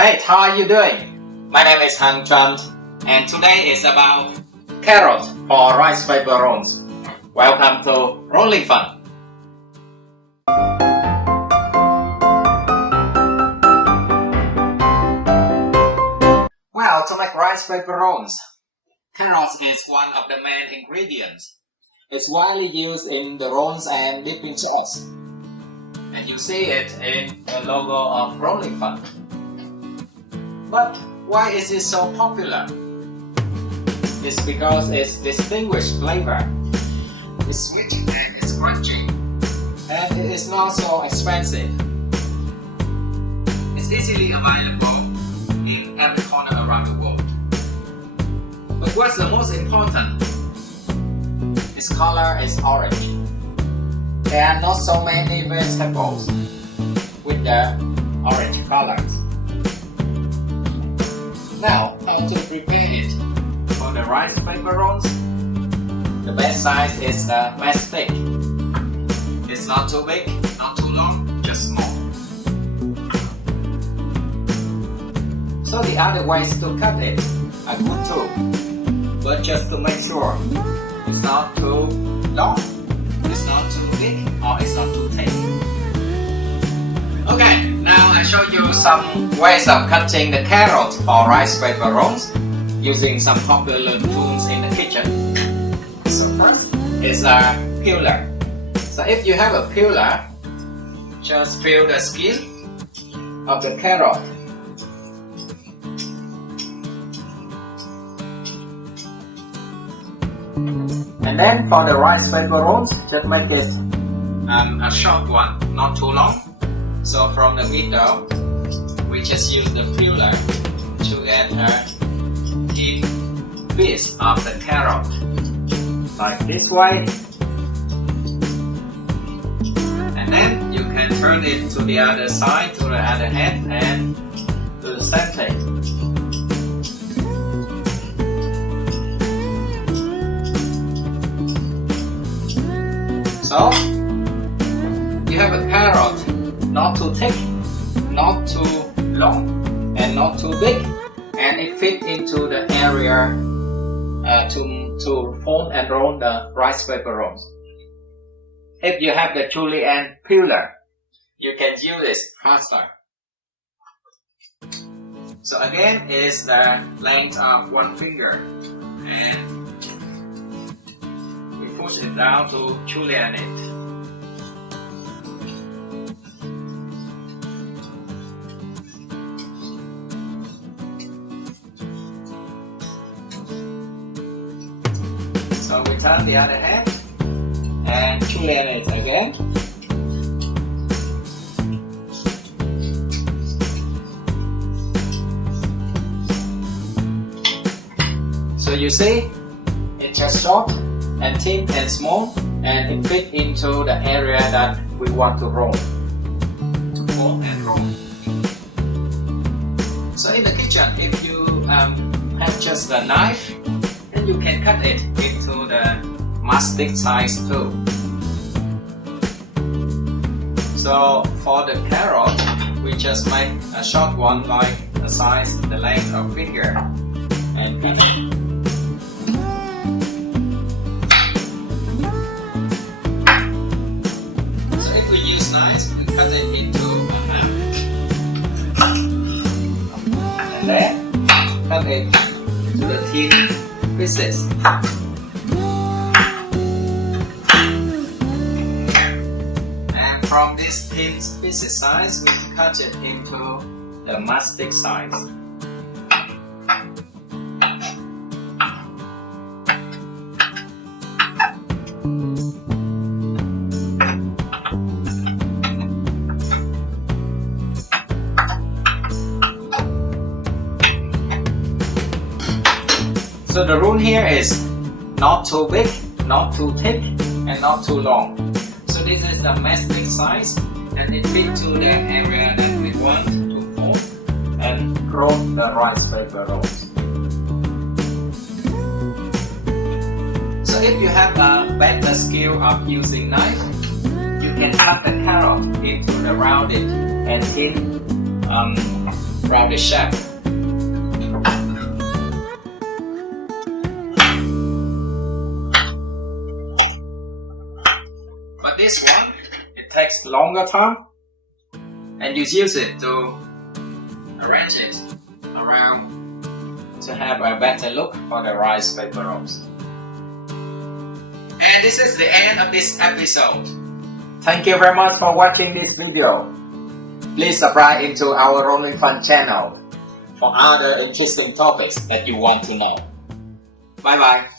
mate, how are you doing? My name is Han Trant, and today is about carrot or rice paper rolls. Welcome to Rolling Fun. Well, to make rice paper rolls, carrots is one of the main ingredients. It's widely used in the rolls and dipping sauce. And you see it in the logo of Rolling Fun. But why is it so popular? It's because its distinguished flavor. It's sweet and it's crunchy. And it is not so expensive. It's easily available in every corner around the world. But what's the most important? Its color is orange. There are not so many vegetables with the orange colors. Now, how to prepare it? For the rice paper rolls, the best size is the mastic. It's not too big, not too long, just small. So the other ways to cut it are good too, but just to make sure it's not too long, it's not too big, or it's not too thick. Okay, now I show you some ways of cutting the carrot or rice paper rolls using some popular tools in the kitchen. So first is a peeler. So if you have a peeler, just peel the skin of the carrot. And then for the rice paper rolls, just make it a short one, not too long. So from the middle, we just use the peeler to get a deep piece of the carrot, like this way. And then you can turn it to the other side, to the other hand, and do the same thing. So, you have a carrot, not too thick, not too long, and not too big, and it fits into the area to fold and roll the rice paper rolls. If you have the julienne peeler, you can use it faster. So again, is the length of one finger, and we push it down to julienne it. So we turn the other hand and julienne it again. So you see, it's just short and thin and small, and it fits into the area that we want to roll, to fold and roll. So in the kitchen, if you have just a knife, then you can cut it into the mastic size too. So for the carrot, we just make a short one like the size, the length of finger, and cut it. So if we use knives, we cut it into half, and then cut it to the thin pieces. And from this thin pieces size, we cut it into the mastic size. So the rule here is not too big, not too thick, and not too long. So this is the mastic size, and it fits to the area that we want to fold and roll the rice paper rolls. So if you have a better skill of using knife, you can cut the carrot into the rounded and thin from the chef. But this one, it takes longer time, and you use it to arrange it around to have a better look for the rice paper rolls. And this is the end of this episode. Thank you very much for watching this video. Please subscribe into our Rolling Fun channel for other interesting topics that you want to know. Bye bye.